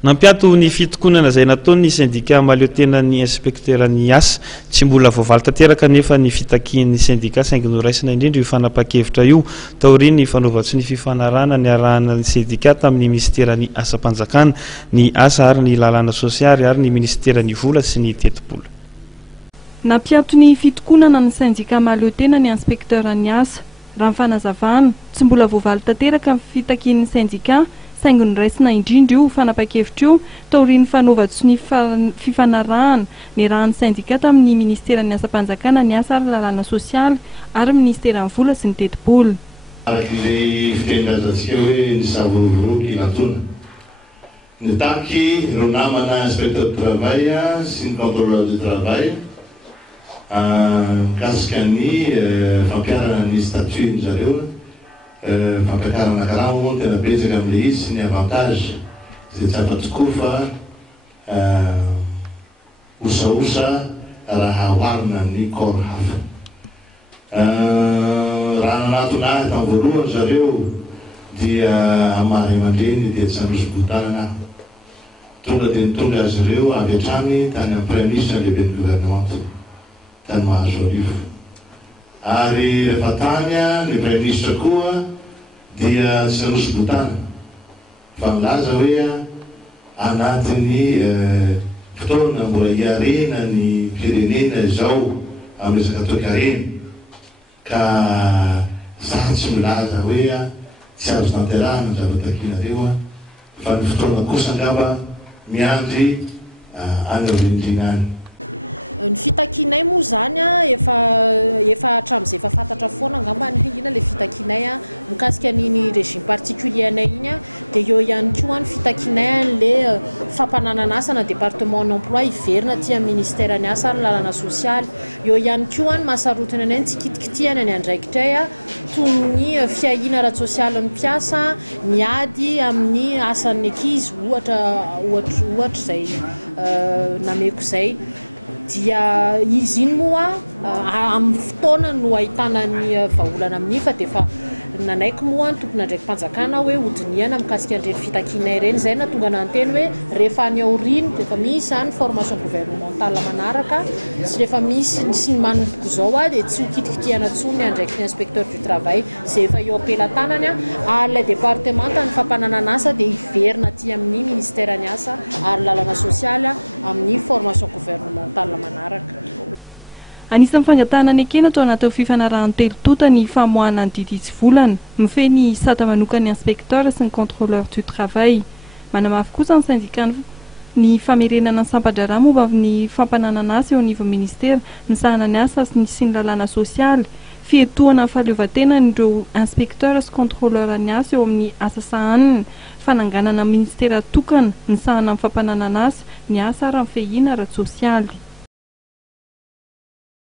Nampiato ny fitokonana izay nataon'ny syndicat mahaleo tena ny inspektera ny asa tsy mbola voavaly tanteraka nefa ny fitakian'ny syndicat saingy noraisina indrindra io fanapa-kevitra io taoriany fanaovatsy ny fifanarana ny arahana ny syndicat tamin'ny ministera ny asa-panjakana ny asa ary ny lalàna sosialy ary ny ministera ny vola sy ny teti-bola. Nampiato ny fitokonana ny syndicat mahaleo tena ny inspektera ny asa raha fanazavana tsy mbola voavaly tanteraka ny fitakian'ny syndicat saingy noraisina indrindra io fanapa-kevitra io taoriany fanaovatsy ny fifanarahana ny rahan'ny syndicat tamin'ny ministera ny asa-panjakana ny asa ary lalàna sosialy ary ministera ny vola sy ny teti-bola. Arak'izay fitendrazantsika hoe ny savorovoky latona ny taky ireo namana inspecteur de travail sy ny contrôleur de travail mikasika ny fampiarana ny statut zareo fampiakarana karamo moa tena betsaka amin'le izy sy ny avantage zay tsy afa-tokoa fa osaosa raha hoarina ny corps hafa. Raha nanatona tamin'ny voalohany zareo dia amary aman-dreny dia tsy androso-botanana tonga dia nitonga azy ireo avy hatrany tany amin'ny premier ministre lehibe ny gouvernement tany mahazo arivo ary rehefa tany ny premier ministre koa dia tsy androso-botana fa milaza hoe anatin'ny fotoana mbola hiarena ny firenena izao amin'ny resaka toe-karena ka za tsy milaza hoe tsy azo tanterahana zava-takianareo fa ny fotoana kosa angamba miandry any rindrina any. Ny fitakinay moa zany efa hatramin'izay efa fantatra foana angamba ina le fitakinay mikasika ny régime particulier anay iny dia eo ihany koa ny fitakinay le fampananana asa na département d'emploi iverina ty amin'ny ministère ny asa ary lalàna sosialy. Eo ihany koa ny mahasarotiny anay ny tsikitikitiana ny andraikitray toy ny fiahina ara-tsosialy ny mpiasa miady amin'ny asan'ny ankizy ohatra zay nameko zay dia izy iny moa amin'ny fotoana no ahitana ny vahaolana amin'ny fa dia fa nanaiky moa ny tompona ndraiky mpanjakana hoe hodiniana mikasika an'ireny fitakinay ireny zay na tonga nanteny hoe rehefa any aoriny dia efa misy zany formation gouvernementale manaraka sy rehefa misy sy ny manomboka izao dia tsy ho kitikitiana intsony andraiky ny inspecteur du travail zay efa eo ampelantanany ary ilay département ny fampananana asa dia hiverina aty amin'ny ministère ny asa ary lalàna sosialy amin'ny formation gouvernementale manaraka. Anisan'ny fangatahana ny ekena atao anaty fifanarahan'ny telotota ny famoahana ny didy tsy volana mifehy ny sata manokany inspecteur sy ny contrôleur du travail. Manamafy kosa ny syndicat ny famerenana ny sampandrara momba ny fampananana asa eo anivon'ny ministera ny sahana ny asa sy ny lalàna sosialy fietohana ny fahaleovan-tena ireo inspecteur sy contrôleur ny asa eo amin'ny asa sahaniny fananganana ministera tokana ny sahana ny fampananana asa ny asa ary ny fehina ara-sosialy.